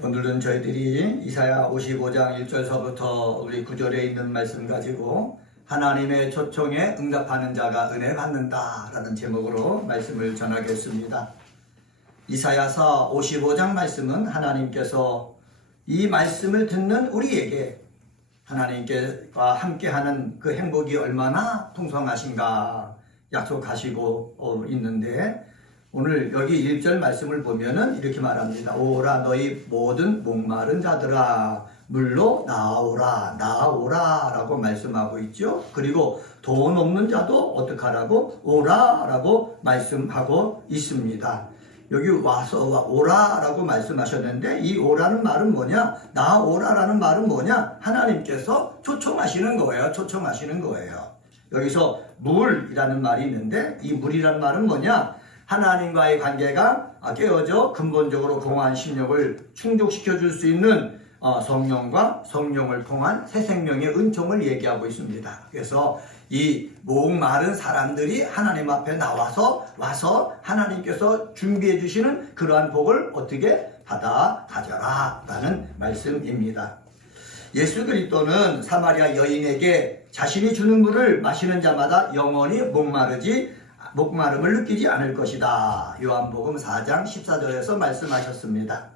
오늘은 저희들이 이사야 55장 1절서부터 우리 9절에 있는 말씀 가지고 하나님의 초청에 응답하는 자가 은혜 받는다 라는 제목으로 말씀을 전하겠습니다. 이사야서 55장 말씀은 하나님께서 이 말씀을 듣는 우리에게 하나님께와 함께하는 그 행복이 얼마나 풍성하신가 약속하시고 있는데, 오늘 여기 1절 말씀을 보면은 이렇게 말합니다. 오라 너희 모든 목마른 자들아 물로 나오라 나오라 라고 말씀하고 있죠. 그리고 돈 없는 자도 어떡하라고? 오라 라고 말씀하고 있습니다. 여기 와서 오라 라고 말씀하셨는데, 이 오라는 말은 뭐냐? 나오라 라는 말은 뭐냐? 하나님께서 초청하시는 거예요. 초청하시는 거예요. 여기서 물이라는 말이 있는데, 이 물이라는 말은 뭐냐? 하나님과의 관계가 깨어져 근본적으로 공허한 심령을 충족시켜 줄 수 있는 성령과 성령을 통한 새 생명의 은총을 얘기하고 있습니다. 그래서 이 목마른 사람들이 하나님 앞에 와서 하나님께서 준비해 주시는 그러한 복을 어떻게 받아 가져라 라는 말씀입니다. 예수 그리스도는 사마리아 여인에게 자신이 주는 물을 마시는 자마다 영원히 목마름을 느끼지 않을 것이다. 요한복음 4장 14절에서 말씀하셨습니다.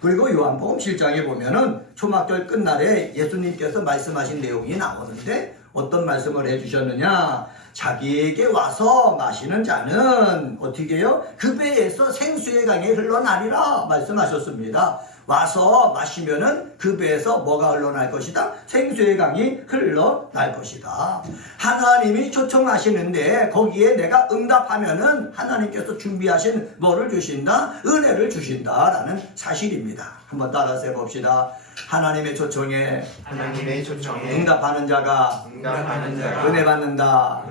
그리고 요한복음 7장에 보면은 초막절 끝날에 예수님께서 말씀하신 내용이 나오는데, 어떤 말씀을 해주셨느냐? 자기에게 와서 마시는 자는 어떻게 해요? 그 배에서 생수의 강이 흘러나리라 말씀하셨습니다. 와서 마시면은 그 배에서 뭐가 흘러날 것이다? 생수의 강이 흘러날 것이다. 하나님이 초청하시는데 거기에 내가 응답하면은 하나님께서 준비하신 뭐를 주신다? 은혜를 주신다라는 사실입니다. 한번 따라서 해봅시다. 하나님의 초청에 응답하는 자가 은혜 받는다.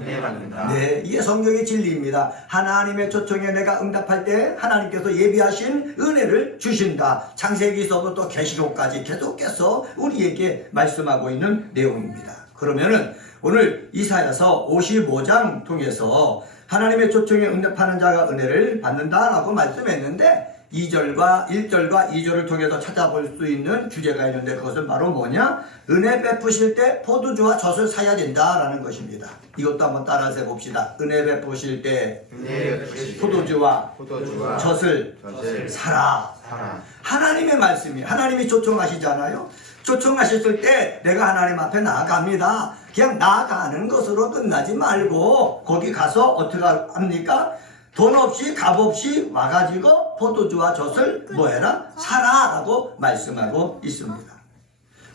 네, 이게 성경의 진리입니다. 하나님의 초청에 내가 응답할 때 하나님께서 예비하신 은혜를 주신다. 창세기서부터 계시록까지 계속해서 우리에게 말씀하고 있는 내용입니다. 그러면은 오늘 이사야서 55장 통해서 하나님의 초청에 응답하는 자가 은혜를 받는다라고 말씀했는데, 1절과 2절을 통해서 찾아볼 수 있는 주제가 있는데, 그것은 바로 뭐냐? 은혜 베푸실 때 포도주와 젖을 사야 된다라는 것입니다. 이것도 한번 따라서 해봅시다. 은혜 베푸실 때 포도주와 젖을 사라. 하나님의 말씀이, 하나님이 초청하시잖아요. 초청하셨을 때 내가 하나님 앞에 나아갑니다. 그냥 나아가는 것으로 끝나지 말고 거기 가서 어떻게 합니까? 돈 없이 값 없이 와가지고 포도주와 젖을 뭐해라? 사라 라고 말씀하고 있습니다.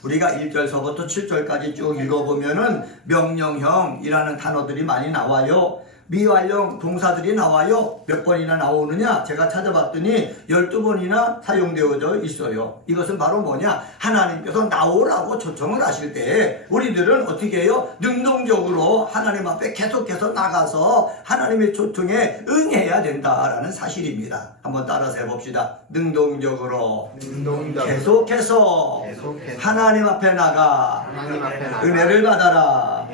우리가 1절서부터 7절까지 쭉 읽어보면은 명령형이라는 단어들이 많이 나와요. 미완령 동사들이 나와요. 몇 번이나 나오느냐? 제가 찾아봤더니 12번이나 사용되어져 있어요. 이것은 바로 뭐냐? 하나님께서 나오라고 초청을 하실 때 우리들은 어떻게 해요? 능동적으로 하나님 앞에 계속해서 나가서 하나님의 초청에 응해야 된다라는 사실입니다. 한번 따라서 해봅시다. 능동적으로 계속해서 하나님 앞에 나가 은혜를 받아라.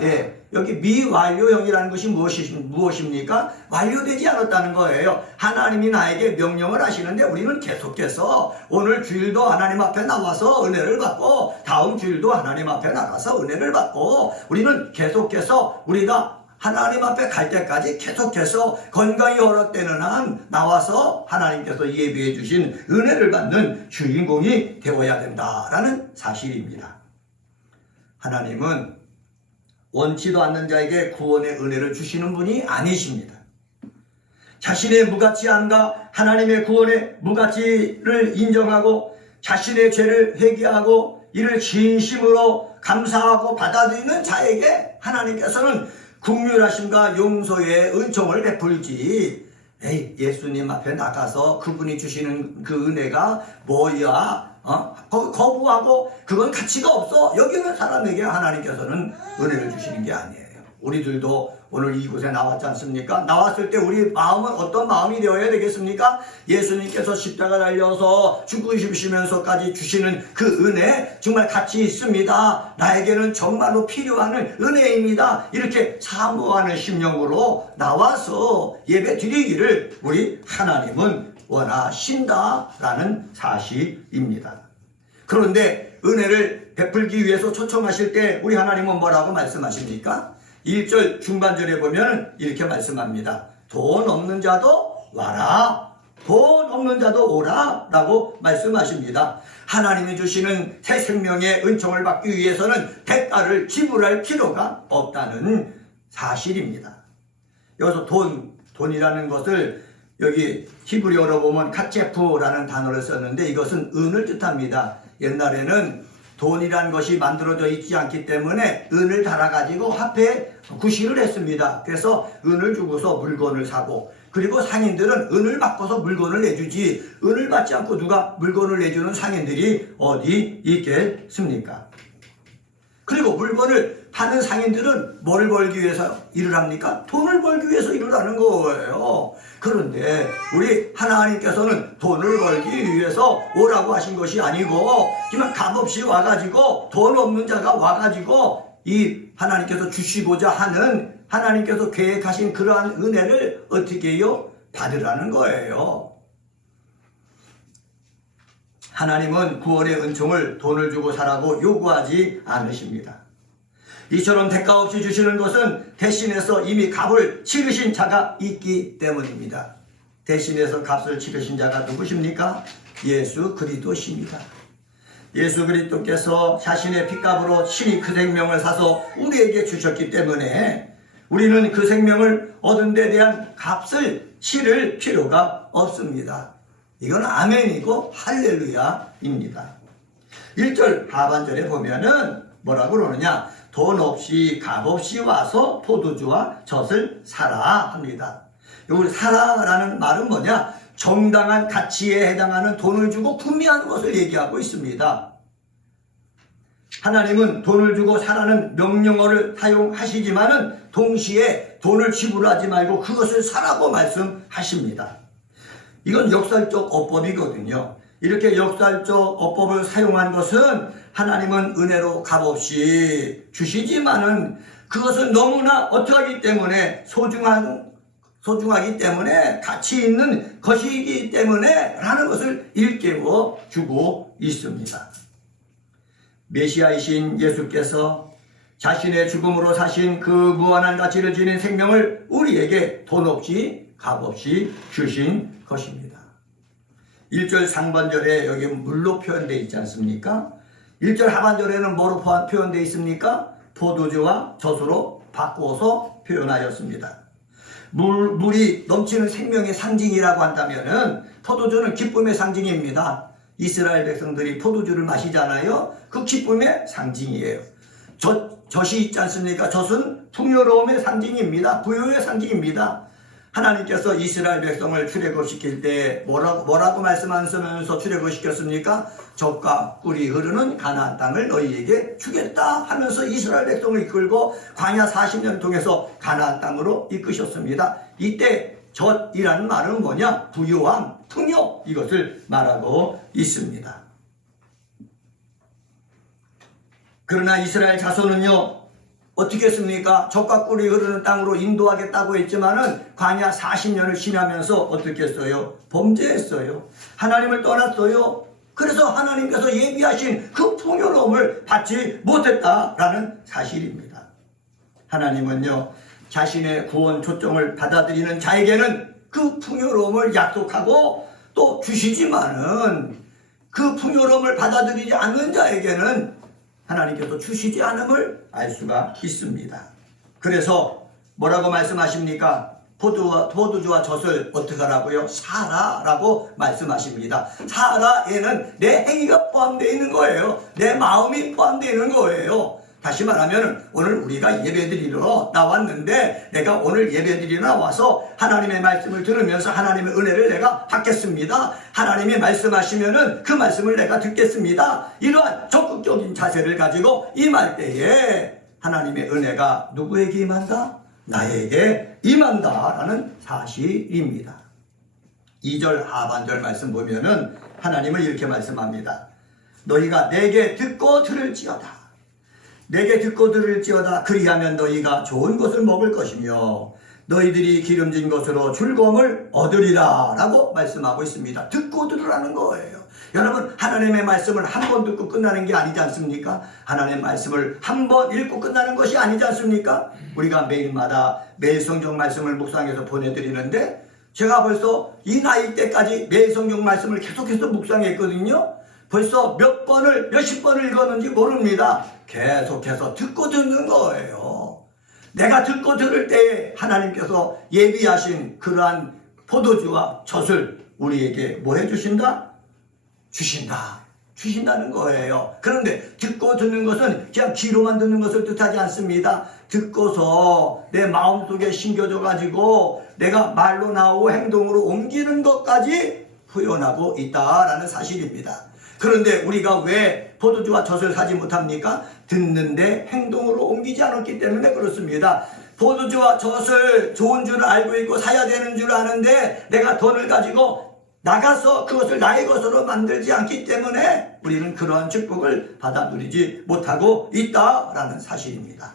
예. 여기 미완료형이라는 것이 무엇입니까? 완료되지 않았다는 거예요. 하나님이 나에게 명령을 하시는데 우리는 계속해서 오늘 주일도 하나님 앞에 나와서 은혜를 받고, 다음 주일도 하나님 앞에 나가서 은혜를 받고, 우리는 계속해서 우리가 하나님 앞에 갈 때까지 계속해서 건강이 허락되는 한 나와서 하나님께서 예비해 주신 은혜를 받는 주인공이 되어야 된다라는 사실입니다. 하나님은 원치도 않는 자에게 구원의 은혜를 주시는 분이 아니십니다. 자신의 무가치함과 하나님의 구원의 무가치를 인정하고 자신의 죄를 회개하고 이를 진심으로 감사하고 받아들이는 자에게 하나님께서는 긍휼하심과 용서의 은총을 베풀지, 예수님 앞에 나가서 그분이 주시는 그 은혜가 뭐야? 거부하고 그건 가치가 없어 여기는 사람에게 하나님께서는 은혜를 주시는 게 아니에요. 우리들도 오늘 이곳에 나왔지 않습니까? 나왔을 때 우리 마음은 어떤 마음이 되어야 되겠습니까? 예수님께서 십자가 달려서 죽으시면서까지 주시는 그 은혜 정말 가치 있습니다. 나에게는 정말로 필요한 은혜입니다. 이렇게 사모하는 심령으로 나와서 예배 드리기를 우리 하나님은 원하신다라는 사실입니다. 그런데 은혜를 베풀기 위해서 초청하실 때 우리 하나님은 뭐라고 말씀하십니까? 1절 중반절에 보면 이렇게 말씀합니다. 돈 없는 자도 와라. 돈 없는 자도 오라 라고 말씀하십니다. 하나님이 주시는 새 생명의 은총을 받기 위해서는 대가를 지불할 필요가 없다는 사실입니다. 여기서 돈이라는 것을 여기 히브리어로 보면 카체프라는 단어를 썼는데 이것은 은을 뜻합니다. 옛날에는 돈이라는 것이 만들어져 있지 않기 때문에 은을 달아가지고 화폐에 구실을 했습니다. 그래서 은을 주고서 물건을 사고, 그리고 상인들은 은을 바꿔서 물건을 내주지 은을 받지 않고 누가 물건을 내주는 상인들이 어디 있겠습니까? 그리고 물건을 파는 상인들은 뭘 벌기 위해서 일을 합니까? 돈을 벌기 위해서 일을 하는 거예요. 그런데 우리 하나님께서는 돈을 벌기 위해서 오라고 하신 것이 아니고 그냥 값없이 와가지고 돈 없는 자가 와가지고 이 하나님께서 주시고자 하는 하나님께서 계획하신 그러한 은혜를 어떻게 해요? 받으라는 거예요. 하나님은 구원의 은총을 돈을 주고 사라고 요구하지 않으십니다. 이처럼 대가 없이 주시는 것은 대신해서 이미 값을 치르신 자가 있기 때문입니다. 대신해서 값을 치르신 자가 누구십니까? 예수 그리스도십니다. 예수 그리스도께서 자신의 핏값으로 친히 그 생명을 사서 우리에게 주셨기 때문에 우리는 그 생명을 얻은 데 대한 값을 치를 필요가 없습니다. 이건 아멘이고 할렐루야입니다. 1절 하반절에 보면은 뭐라고 그러느냐? 돈 없이 값 없이 와서 포도주와 젖을 사라 합니다. 여기 사라라는 말은 뭐냐? 정당한 가치에 해당하는 돈을 주고 구매하는 것을 얘기하고 있습니다. 하나님은 돈을 주고 사라는 명령어를 사용하시지만은 동시에 돈을 지불하지 말고 그것을 사라고 말씀하십니다. 이건 역설적 어법이거든요. 이렇게 역설적 어법을 사용한 것은 하나님은 은혜로 값없이 주시지만은 그것은 너무나 어떠하기 때문에 소중하기 때문에 가치 있는 것이기 때문에 라는 것을 일깨워 주고 있습니다. 메시아이신 예수께서 자신의 죽음으로 사신 그 무한한 가치를 지닌 생명을 우리에게 돈 없이 값없이 주신 것입니다. 1절 상반절에 여기 물로 표현되어 있지 않습니까? 1절 하반절에는 뭐로 표현되어 있습니까? 포도주와 젖으로 바꾸어서 표현하였습니다. 물이 넘치는 생명의 상징이라고 한다면은 포도주는 기쁨의 상징입니다. 이스라엘 백성들이 포도주를 마시잖아요. 그 기쁨의 상징이에요. 젖이 있지 않습니까? 젖은 풍요로움의 상징입니다. 부요의 상징입니다. 하나님께서 이스라엘 백성을 출애굽시킬 때 뭐라고 말씀하면서 출애굽시켰습니까? 젖과 꿀이 흐르는 가나안 땅을 너희에게 주겠다 하면서 이스라엘 백성을 이끌고 광야 40년 통해서 가나안 땅으로 이끄셨습니다. 이때 젖이라는 말은 뭐냐? 부요함, 풍요, 이것을 말하고 있습니다. 그러나 이스라엘 자손은요, 어떻게 했습니까? 젖과 꿀이 흐르는 땅으로 인도하겠다고 했지만은 광야 40년을 지나면서 어떻게 했어요? 범죄했어요. 하나님을 떠났어요. 그래서 하나님께서 예비하신 그 풍요로움을 받지 못했다라는 사실입니다. 하나님은요, 자신의 구원 초청을 받아들이는 자에게는 그 풍요로움을 약속하고 또 주시지만은 그 풍요로움을 받아들이지 않는 자에게는 하나님께서 주시지 않음을 알 수가 있습니다. 그래서 뭐라고 말씀하십니까? 포도주와 젖을 어떻게 하라고요? 사라라고 말씀하십니다. 사라에는 내 행위가 포함되어 있는 거예요. 내 마음이 포함되어 있는 거예요. 다시 말하면 오늘 우리가 예배드리러 나왔는데 내가 오늘 예배드리러 나와서 하나님의 말씀을 들으면서 하나님의 은혜를 내가 받겠습니다. 하나님이 말씀하시면은 그 말씀을 내가 듣겠습니다. 이러한 적극적인 자세를 가지고 임할 때에 하나님의 은혜가 누구에게 임한다? 나에게 임한다라는 사실입니다. 2절 하반절 말씀 보면은 하나님은 이렇게 말씀합니다. 너희가 내게 듣고 들을지어다. 내게 듣고 들을지어다. 그리하면 너희가 좋은 것을 먹을 것이며 너희들이 기름진 것으로 즐거움을 얻으리라 라고 말씀하고 있습니다. 듣고 들으라는 거예요. 여러분, 하나님의 말씀을 한 번 듣고 끝나는 게 아니지 않습니까? 하나님의 말씀을 한 번 읽고 끝나는 것이 아니지 않습니까? 우리가 매일마다 매일 성경 말씀을 묵상해서 보내드리는데 제가 벌써 이 나이 때까지 매일 성경 말씀을 계속해서 묵상했거든요. 벌써 몇십 번을 읽었는지 모릅니다. 계속해서 듣고 듣는 거예요. 내가 듣고 들을 때에 하나님께서 예비하신 그러한 포도주와 젖을 우리에게 뭐 해주신다? 주신다는 거예요. 그런데 듣고 듣는 것은 그냥 귀로만 듣는 것을 뜻하지 않습니다. 듣고서 내 마음속에 심겨져 가지고 내가 말로 나오고 행동으로 옮기는 것까지 후연하고 있다라는 사실입니다. 그런데 우리가 왜 포도주와 젖을 사지 못합니까? 듣는데 행동으로 옮기지 않았기 때문에 그렇습니다. 포도주와 젖을 좋은 줄 알고 있고 사야 되는 줄 아는데 내가 돈을 가지고 나가서 그것을 나의 것으로 만들지 않기 때문에 우리는 그러한 축복을 받아 누리지 못하고 있다라는 사실입니다.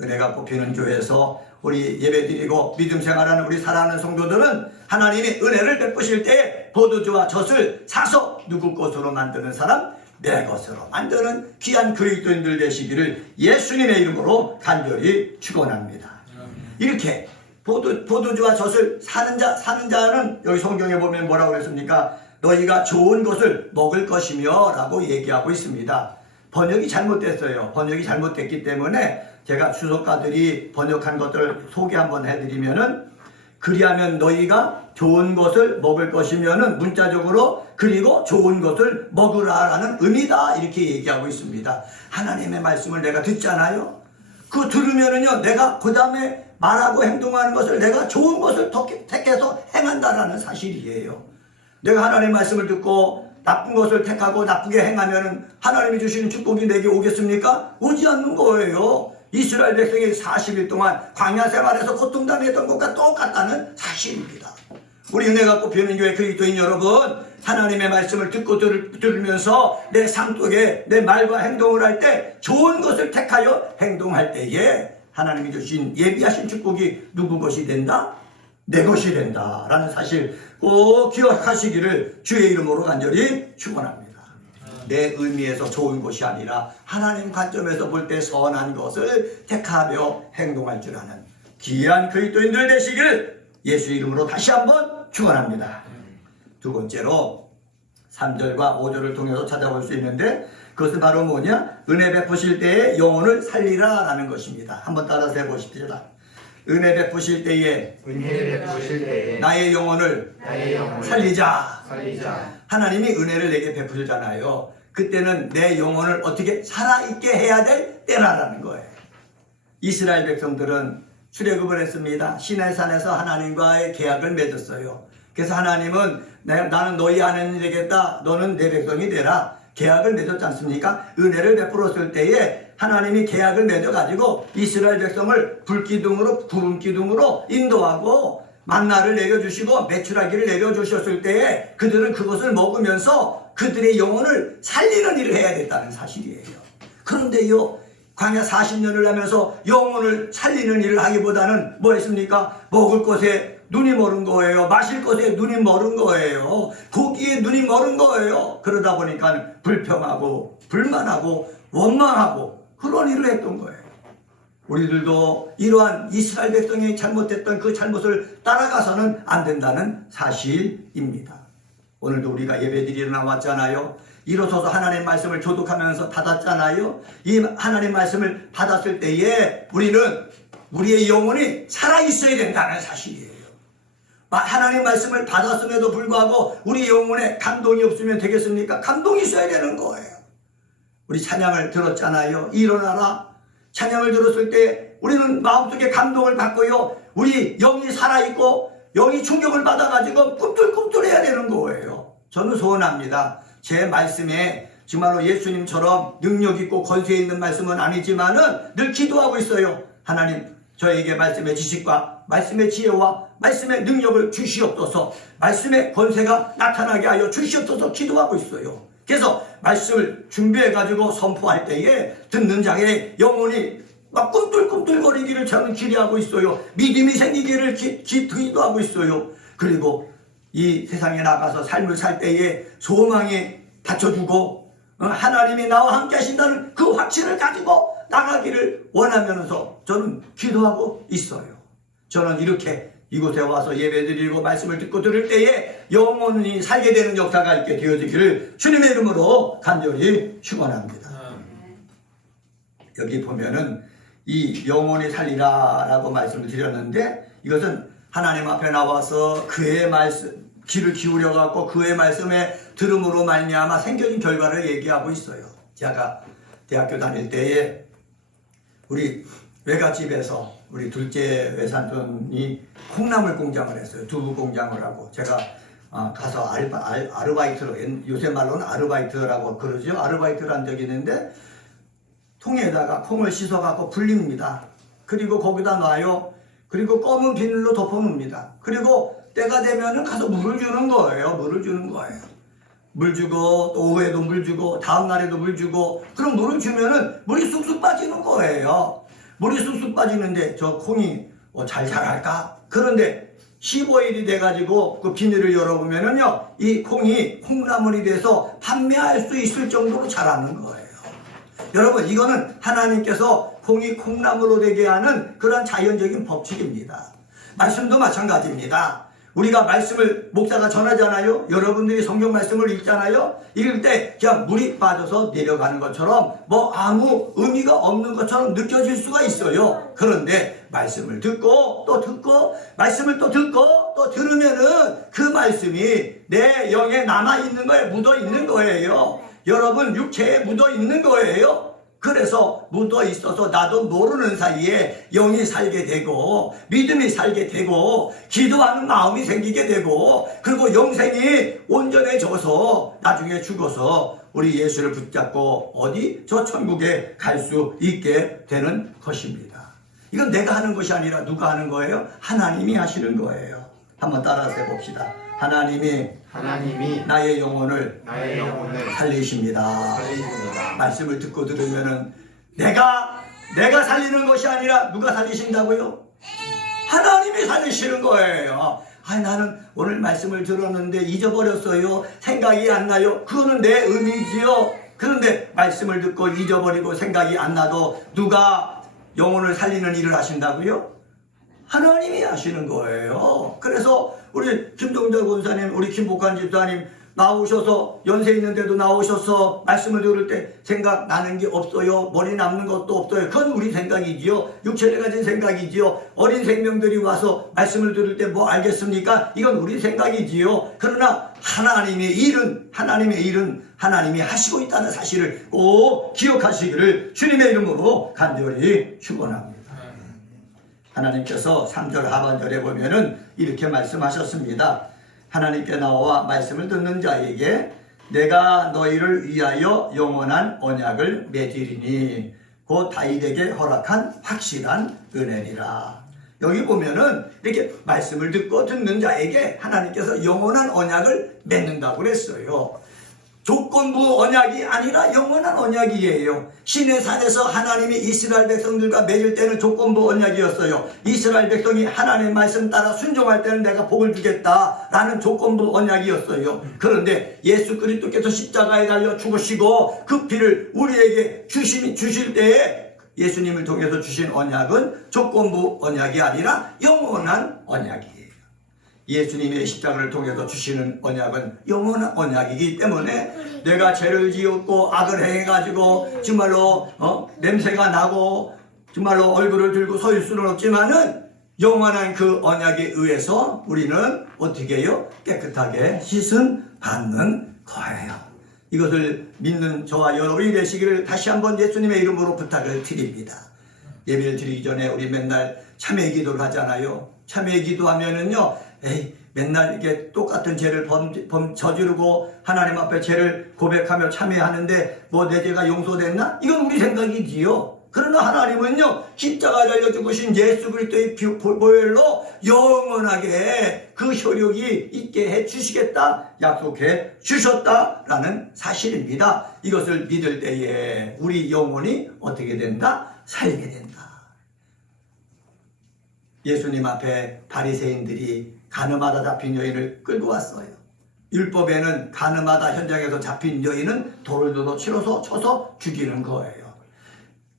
은혜가 뽑히는 교회에서 우리 예배드리고 믿음 생활하는 우리 사랑하는 성도들은 하나님이 은혜를 베푸실 때 포도주와 젖을 사서 누구 것으로 만드는 사람? 내 것으로 만드는 귀한 그리스도인들 되시기를 예수님의 이름으로 간절히 축원합니다. 이렇게 포도주와 젖을 사는 자는 여기 성경에 보면 뭐라고 그랬습니까? 너희가 좋은 것을 먹을 것이며 라고 얘기하고 있습니다. 번역이 잘못됐어요. 번역이 잘못됐기 때문에 제가 주석가들이 번역한 것들을 소개 한번 해드리면은 그리하면 너희가 좋은 것을 먹을 것이면은 문자적으로 그리고 좋은 것을 먹으라라는 의미다 이렇게 얘기하고 있습니다. 하나님의 말씀을 내가 듣잖아요. 그거 들으면은요 내가 그 다음에 말하고 행동하는 것을 내가 좋은 것을 택해서 행한다라는 사실이에요. 내가 하나님의 말씀을 듣고 나쁜 것을 택하고 나쁘게 행하면은 하나님이 주시는 축복이 내게 오겠습니까? 오지 않는 거예요. 이스라엘 백성이 40일 동안 광야 생활에서 고통당했던 것과 똑같다는 사실입니다. 우리 은혜가 뽑히는 교회 그리스도인 여러분, 하나님의 말씀을 듣고 들으면서 내 삶 속에 내 말과 행동을 할 때 좋은 것을 택하여 행동할 때에 하나님이 주신 예비하신 축복이 누구 것이 된다? 내 것이 된다라는 사실 꼭 기억하시기를 주의 이름으로 간절히 축원합니다. 내 의미에서 좋은 것이 아니라 하나님 관점에서 볼 때 선한 것을 택하며 행동할 줄 아는 귀한 그리스도인들 되시기를 예수 이름으로 다시 한번 축원합니다. 두 번째로 3절과 5절을 통해서 찾아볼 수 있는데 그것은 바로 뭐냐? 은혜 베푸실 때에 영혼을 살리라 라는 것입니다. 한번 따라서 해보십시오. 은혜 베푸실 때에 나의 영혼을 살리자. 하나님이 은혜를 내게 베푸잖아요. 그때는 내 영혼을 어떻게 살아있게 해야 될 때라는 거예요. 이스라엘 백성들은 출애굽을 했습니다. 시내산에서 하나님과의 계약을 맺었어요. 그래서 하나님은 나는 너희 아내는 되겠다. 너는 내 백성이 되라. 계약을 맺었지 않습니까? 은혜를 베풀었을 때에 하나님이 계약을 맺어가지고 이스라엘 백성을 불기둥으로 구름기둥으로 인도하고 만나를 내려주시고 메추라기를 내려주셨을 때에 그들은 그것을 먹으면서 그들의 영혼을 살리는 일을 해야 됐다는 사실이에요. 그런데요, 광야 40년을 하면서 영혼을 살리는 일을 하기보다는 뭐 했습니까? 먹을 것에 눈이 멀은 거예요. 마실 것에 눈이 멀은 거예요. 고기에 눈이 멀은 거예요. 그러다 보니까 불평하고 불만하고 원망하고 그런 일을 했던 거예요. 우리들도 이러한 이스라엘 백성이 잘못했던 그 잘못을 따라가서는 안 된다는 사실입니다. 오늘도 우리가 예배드리러 나왔잖아요. 일어서서 하나님의 말씀을 교독하면서 받았잖아요. 이 하나님의 말씀을 받았을 때에 우리는 우리의 영혼이 살아있어야 된다는 사실이에요. 하나님 말씀을 받았음에도 불구하고 우리 영혼에 감동이 없으면 되겠습니까? 감동이 있어야 되는 거예요. 우리 찬양을 들었잖아요. 일어나라. 찬양을 들었을 때 우리는 마음속에 감동을 받고요. 우리 영이 살아있고 영이 충격을 받아가지고 꿈틀꿈틀해야 되는 거예요. 저는 소원합니다. 제 말씀에 정말로 예수님처럼 능력 있고 권세 있는 말씀은 아니지만은 늘 기도하고 있어요. 하나님, 저에게 말씀의 지식과 말씀의 지혜와 말씀의 능력을 주시옵소서, 말씀의 권세가 나타나게 하여 주시옵소서 기도하고 있어요. 그래서 말씀을 준비해가지고 선포할 때에 듣는 자의 영혼이 막 꿈틀꿈틀거리기를 저는 기대하고 있어요. 믿음이 생기기를 기도하고 있어요. 그리고 이 세상에 나가서 삶을 살 때에 소망이 받쳐주고 하나님이 나와 함께 하신다는 그 확신을 가지고 나가기를 원하면서 저는 기도하고 있어요. 저는 이렇게 이곳에 와서 예배드리고 말씀을 듣고 들을 때에 영원히 살게 되는 역사가 있게 되어지기를 주님의 이름으로 간절히 축원합니다. 여기 보면은 이 영원히 살리라 라고 말씀을 드렸는데, 이것은 하나님 앞에 나와서 그의 말씀, 귀를 기울여 갖고 그의 말씀에 들음으로 말미암아 생겨진 결과를 얘기하고 있어요. 제가 대학교 다닐 때에 우리 외갓집에서 우리 둘째 외삼촌이 콩나물 공장을 했어요. 두부 공장을 하고 제가 가서 아르바이트로, 요새 말로는 아르바이트라고 그러죠. 아르바이트를 한 적이 있는데 통에다가 콩을 씻어 갖고 불립니다. 그리고 거기다 놔요. 그리고 검은 비닐로 덮어놓습니다. 그리고 때가 되면은 가서 물을 주는 거예요. 물을 주는 거예요. 물 주고 또 오후에도 물 주고 다음 날에도 물 주고, 그럼 물을 주면은 물이 쑥쑥 빠지는 거예요. 물이 쑥쑥 빠지는데 저 콩이 잘 자랄까? 그런데 15일이 돼가지고 그 비닐을 열어보면은요, 이 콩이 콩나물이 돼서 판매할 수 있을 정도로 자라는 거예요. 여러분, 이거는 하나님께서 콩이 콩나물로 되게 하는 그런 자연적인 법칙입니다. 말씀도 마찬가지입니다. 우리가 말씀을 목사가 전하잖아요. 여러분들이 성경 말씀을 읽잖아요. 읽을 때 그냥 물이 빠져서 내려가는 것처럼 뭐 아무 의미가 없는 것처럼 느껴질 수가 있어요. 그런데 말씀을 듣고 또 듣고 말씀을 또 듣고 또 들으면은 그 말씀이 내 영에 남아있는 거예요. 묻어있는 거예요. 여러분 육체에 묻어있는 거예요. 그래서 묻어 있어서 나도 모르는 사이에 영이 살게 되고 믿음이 살게 되고 기도하는 마음이 생기게 되고, 그리고 영생이 온전해져서 나중에 죽어서 우리 예수를 붙잡고 어디 저 천국에 갈 수 있게 되는 것입니다. 이건 내가 하는 것이 아니라 누가 하는 거예요? 하나님이 하시는 거예요. 한번 따라서 해봅시다. 하나님이 나의 영혼을 살리십니다. 말씀을 듣고 들으면은 내가 살리는 것이 아니라 누가 살리신다고요? 하나님이 살리시는 거예요. 나는 오늘 말씀을 들었는데 잊어버렸어요. 생각이 안 나요. 그거는 내 의미지요. 그런데 말씀을 듣고 잊어버리고 생각이 안 나도 누가 영혼을 살리는 일을 하신다고요? 하나님이 하시는 거예요. 그래서 우리 김동자 권사님, 우리 김복환 집사님 나오셔서 연세 있는데도 나오셔서 말씀을 들을 때 생각나는 게 없어요. 머리 남는 것도 없어요. 그건 우리 생각이지요. 육체를 가진 생각이지요. 어린 생명들이 와서 말씀을 들을 때 뭐 알겠습니까? 이건 우리 생각이지요. 그러나 하나님의 일은 하나님이 하시고 있다는 사실을 꼭 기억하시기를 주님의 이름으로 간절히 축원합니다. 하나님께서 3절 하반절에 보면은 이렇게 말씀하셨습니다. 하나님께 나와 말씀을 듣는 자에게 내가 너희를 위하여 영원한 언약을 맺으리니 곧 다윗에게 허락한 확실한 은혜니라. 여기 보면은 이렇게 말씀을 듣고 듣는 자에게 하나님께서 영원한 언약을 맺는다고 그랬어요. 조건부 언약이 아니라 영원한 언약이에요. 시내산에서 하나님이 이스라엘 백성들과 맺을 때는 조건부 언약이었어요. 이스라엘 백성이 하나님의 말씀 따라 순종할 때는 내가 복을 주겠다라는 조건부 언약이었어요. 그런데 예수 그리스도께서 십자가에 달려 죽으시고 그 피를 우리에게 주실 때에 예수님을 통해서 주신 언약은 조건부 언약이 아니라 영원한 언약이에요. 예수님의 십자가를 통해서 주시는 언약은 영원한 언약이기 때문에 내가 죄를 지었고 악을 행해가지고 정말로 냄새가 나고 정말로 얼굴을 들고 서 있을 수는 없지만은 영원한 그 언약에 의해서 우리는 어떻게 해요? 깨끗하게 씻음 받는 거예요. 이것을 믿는 저와 여러분이 되시기를 다시 한번 예수님의 이름으로 부탁을 드립니다. 예배를 드리기 전에 우리 맨날 참회 기도를 하잖아요. 참회 기도하면은요, 맨날 이게 똑같은 죄를 저지르고 하나님 앞에 죄를 고백하며 참회하는데 뭐 내 죄가 용서됐나? 이건 우리 생각이지요. 그러나 하나님은요, 십자가에 달려 죽으신 예수 그리스도의 보혈로 영원하게 그 효력이 있게 해 주시겠다 약속해 주셨다라는 사실입니다. 이것을 믿을 때에 우리 영혼이 어떻게 된다? 살게 된다. 예수님 앞에 바리새인들이 가늠하다 잡힌 여인을 끌고 왔어요. 율법에는 가늠하다 현장에서 잡힌 여인은 돌을 들어 쳐서 죽이는 거예요.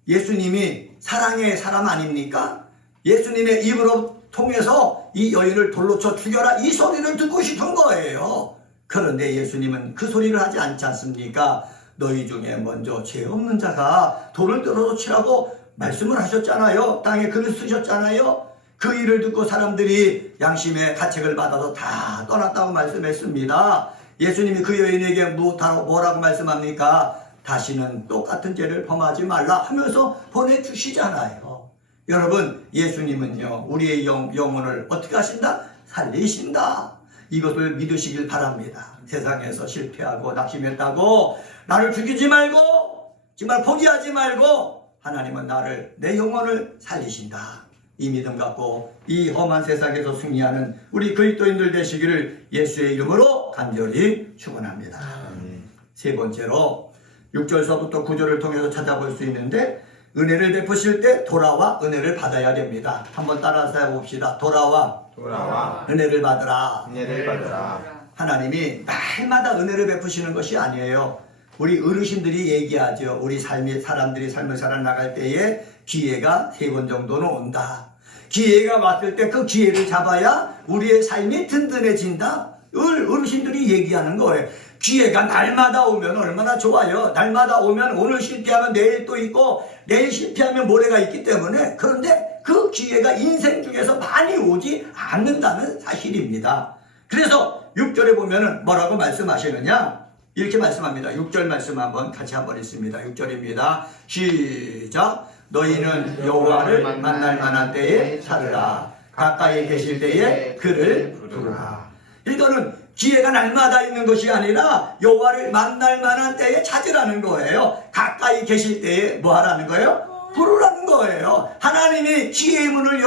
예수님이 사랑의 사람 아닙니까? 예수님의 입으로 통해서 이 여인을 돌로 쳐 죽여라, 이 소리를 듣고 싶은 거예요. 그런데 예수님은 그 소리를 하지 않지 않습니까? 너희 중에 먼저 죄 없는 자가 돌을 들어서 치라고 말씀을 하셨잖아요. 땅에 글을 쓰셨잖아요. 그 일을 듣고 사람들이 양심의 가책을 받아서 다 떠났다고 말씀했습니다. 예수님이 그 여인에게 뭐라고 말씀합니까? 다시는 똑같은 죄를 범하지 말라 하면서 보내주시잖아요. 여러분, 예수님은요, 우리의 영혼을 어떻게 하신다? 살리신다. 이것을 믿으시길 바랍니다. 세상에서 실패하고 낙심했다고 나를 죽이지 말고, 정말 포기하지 말고, 하나님은 내 영혼을 살리신다. 이 믿음 갖고 이 험한 세상에서 승리하는 우리 그리스도인들 되시기를 예수의 이름으로 간절히 축원합니다. 세 번째로 6절서부터 9절을 통해서 찾아볼 수 있는데, 은혜를 베푸실 때 돌아와 은혜를 받아야 됩니다. 한번 따라서 해봅시다. 돌아와 은혜를 받으라. 하나님이 날마다 은혜를 베푸시는 것이 아니에요. 우리 어르신들이 얘기하죠. 우리 사람들이 삶을 살아나갈 때에 기회가 3번 정도는 온다. 기회가 왔을 때 그 기회를 잡아야 우리의 삶이 든든해진다. 어르신들이 얘기하는 거예요. 기회가 날마다 오면 얼마나 좋아요. 날마다 오면 오늘 실패하면 내일 또 있고, 내일 실패하면 모레가 있기 때문에, 그런데 그 기회가 인생 중에서 많이 오지 않는다는 사실입니다. 그래서 6절에 보면은 뭐라고 말씀하시느냐? 이렇게 말씀합니다. 6절 말씀 같이 한번 읽습니다. 6절입니다. 시작. 너희는 여호와를 만날 만한 때에 찾으라. 가까이 계실 때에 그를 부르라. 이거는 기회가 날마다 있는 것이 아니라 여호와를 만날 만한 때에 찾으라는 거예요. 가까이 계실 때에 뭐 하라는 거예요? 부르라는 거예요. 하나님이 기회의 문을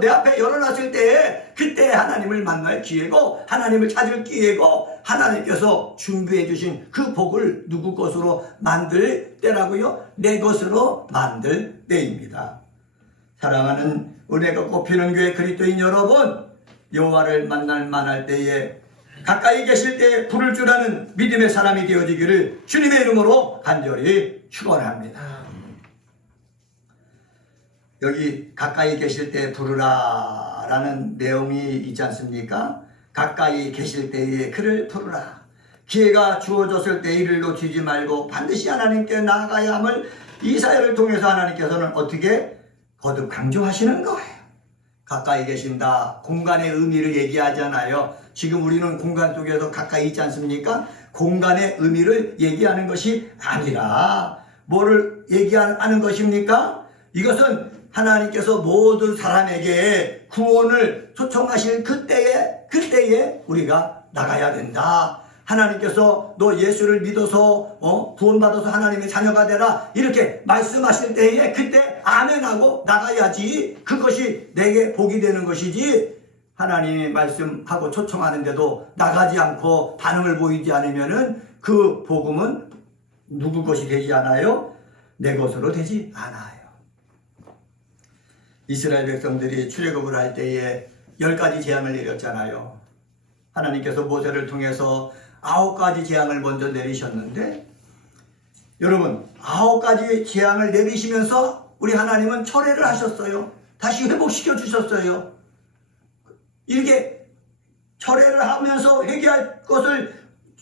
내 앞에 열어놨을 때에 그때 하나님을 만날 기회고, 하나님을 찾을 기회고, 하나님께서 준비해 주신 그 복을 누구 것으로 만들 때라고요? 내 것으로 만들 때입니다. 사랑하는 은혜가 꽃피는 교회 그리스도인 여러분, 여호와를 만날 만할 때에 가까이 계실 때에 부를 줄 아는 믿음의 사람이 되어지기를 주님의 이름으로 간절히 축원합니다. 여기 가까이 계실 때 부르라 라는 내용이 있지 않습니까? 가까이 계실 때에 그를 부르라. 기회가 주어졌을 때 이를 놓치지 말고 반드시 하나님께 나아가야 함을 이사야를 통해서 하나님께서는 어떻게 거듭 강조하시는 거예요. 가까이 계신다. 공간의 의미를 얘기하잖아요. 지금 우리는 공간 속에서 가까이 있지 않습니까? 공간의 의미를 얘기하는 것이 아니라 뭐를 얘기하는 것입니까? 이것은 하나님께서 모든 사람에게 구원을 초청하실 그때에 우리가 나가야 된다. 하나님께서 너 예수를 믿어서 구원받아서 하나님의 자녀가 되라 이렇게 말씀하실 때에 그때 아멘하고 나가야지. 그것이 내게 복이 되는 것이지, 하나님이 말씀하고 초청하는데도 나가지 않고 반응을 보이지 않으면은 그 복음은 누구 것이 되지 않아요? 내 것으로 되지 않아요. 이스라엘 백성들이 출애굽을 할 때에 10가지 재앙을 내렸잖아요. 하나님께서 모세를 통해서 9가지 재앙을 먼저 내리셨는데, 여러분 9가지 재앙을 내리시면서 우리 하나님은 철회를 하셨어요. 다시 회복시켜 주셨어요. 이렇게 철회를 하면서 회개할 것을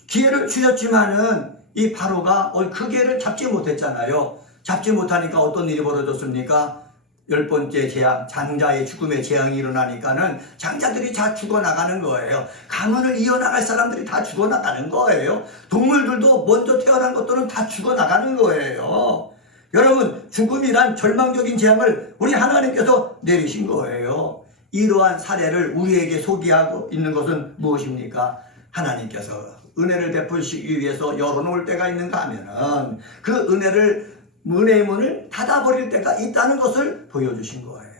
기회를 주셨지만은 이 바로가 그 기회를 잡지 못했잖아요. 잡지 못하니까 어떤 일이 벌어졌습니까? 10번째 재앙, 장자의 죽음의 재앙이 일어나니까는 장자들이 다 죽어나가는 거예요. 가문을 이어나갈 사람들이 다 죽어나가는 거예요. 동물들도 먼저 태어난 것들은 다 죽어나가는 거예요. 여러분, 죽음이란 절망적인 재앙을 우리 하나님께서 내리신 거예요. 이러한 사례를 우리에게 소개하고 있는 것은 무엇입니까? 하나님께서 은혜를 베푸시기 위해서 열어놓을 때가 있는가 하면은 그 은혜의 문을 닫아버릴 때가 있다는 것을 보여주신 거예요.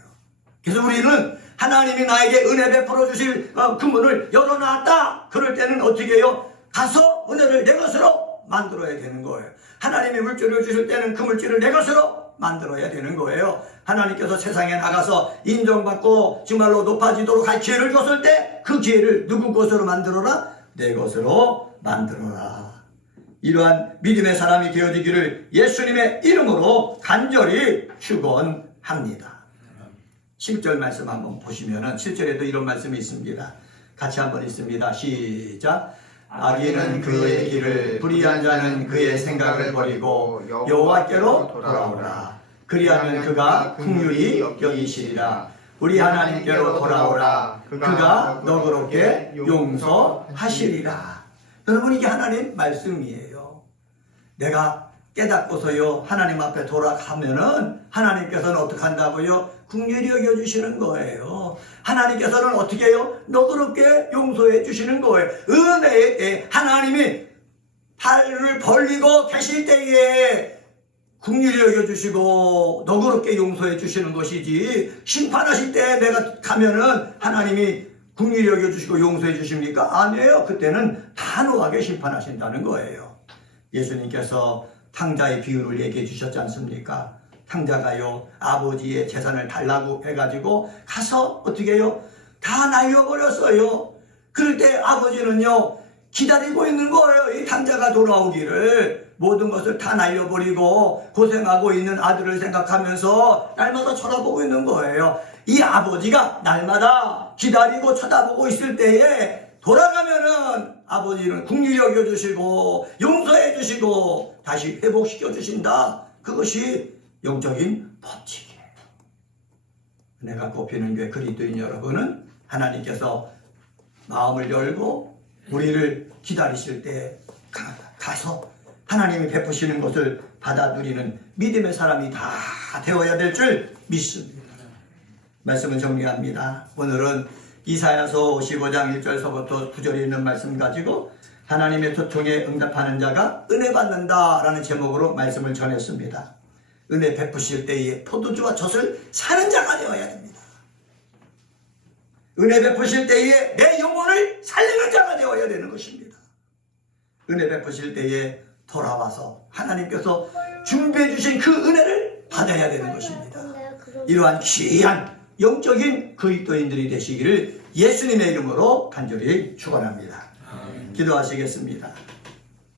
그래서 우리는 하나님이 나에게 은혜 베풀어 주실 그 문을 열어놨다. 그럴 때는 어떻게 해요? 가서 은혜를 내 것으로 만들어야 되는 거예요. 하나님이 물질을 주실 때는 그 물질을 내 것으로 만들어야 되는 거예요. 하나님께서 세상에 나가서 인정받고 정말로 높아지도록 할 기회를 줬을 때 그 기회를 누구 것으로 만들어라? 내 것으로 만들어라. 이러한 믿음의 사람이 되어지기를 예수님의 이름으로 간절히 축원합니다. 7절 말씀 한번 보시면은 7절에도 이런 말씀이 있습니다. 같이 한번 읽습니다. 시작. 악인은 그의 길을, 불의한 자는 그의 생각을 버리고 여호와께로 돌아오라. 그리하면 그가 긍휼히 여기시리라. 우리 하나님께로 돌아오라. 그가 너그럽게 용서하시리라. 여러분, 이게 하나님 말씀이에요. 내가 깨닫고서요 하나님 앞에 돌아가면은 하나님께서는 어떻게 한다고요? 긍휼히 여겨주시는 거예요. 하나님께서는 어떻게 해요? 너그럽게 용서해 주시는 거예요. 은혜의 때 하나님이 팔을 벌리고 계실 때에 긍휼히 여겨주시고 너그럽게 용서해 주시는 것이지, 심판하실 때 내가 가면은 하나님이 긍휼히 여겨주시고 용서해 주십니까? 아니에요. 그때는 단호하게 심판하신다는 거예요. 예수님께서 탕자의 비유를 얘기해 주셨지 않습니까? 탕자가요 아버지의 재산을 달라고 해가지고 가서 어떻게 해요? 다 날려버렸어요. 그럴 때 아버지는요 기다리고 있는 거예요. 이 탕자가 돌아오기를. 모든 것을 다 날려버리고 고생하고 있는 아들을 생각하면서 날마다 쳐다보고 있는 거예요. 이 아버지가 날마다 기다리고 쳐다보고 있을 때에 돌아가면은 아버지는 긍휼히 여겨주시고 용서해 주시고 다시 회복시켜 주신다. 그것이 영적인 법칙이에요. 은혜가 꼽히는 교회 그리스도인 여러분은 하나님께서 마음을 열고 우리를 기다리실 때 가서 하나님이 베푸시는 것을 받아 누리는 믿음의 사람이 다 되어야 될 줄 믿습니다. 말씀을 정리합니다. 오늘은 이사야서 55장 1절서부터 9절에 있는 말씀 가지고 하나님의 초청에 응답하는 자가 은혜 받는다라는 제목으로 말씀을 전했습니다. 은혜 베푸실 때에 포도주와 젖을 사는 자가 되어야 됩니다. 은혜 베푸실 때에 내 영혼을 살리는 자가 되어야 되는 것입니다. 은혜 베푸실 때에 돌아와서 하나님께서 준비해 주신 그 은혜를 받아야 되는 것입니다. 이러한 귀한 영적인 그리스도인들이 되시기를 예수님의 이름으로 간절히 축원합니다. 기도하시겠습니다.